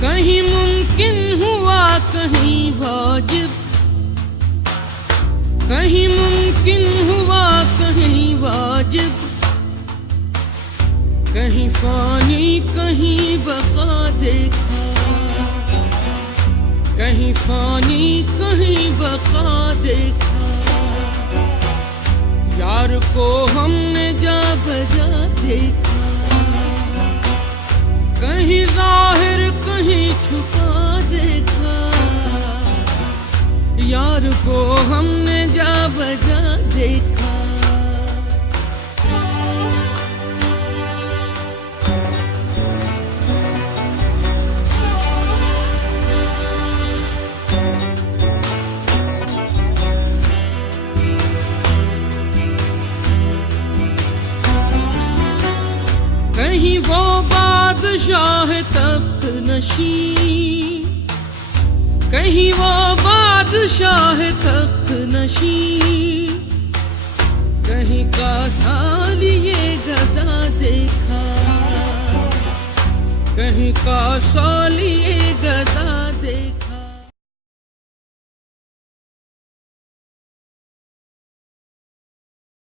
कहीं मुमकिन हुआ कहीं वाजिब, कहीं मुमकिन हुआ कहीं वाजिब, कहीं फानी कहीं बका देखा, कहीं फानी कहीं बका देखा। यार को हमने जा बजा देखा, कहीं जाहिर कहीं छुपा देखा। यार को हमने जा बजा देखा। कहीं वो बादशाह तख्त नशीं, कहीं वो बादशाह तख्त नशीं, कहीं का सालिए गदा देखा, कहीं का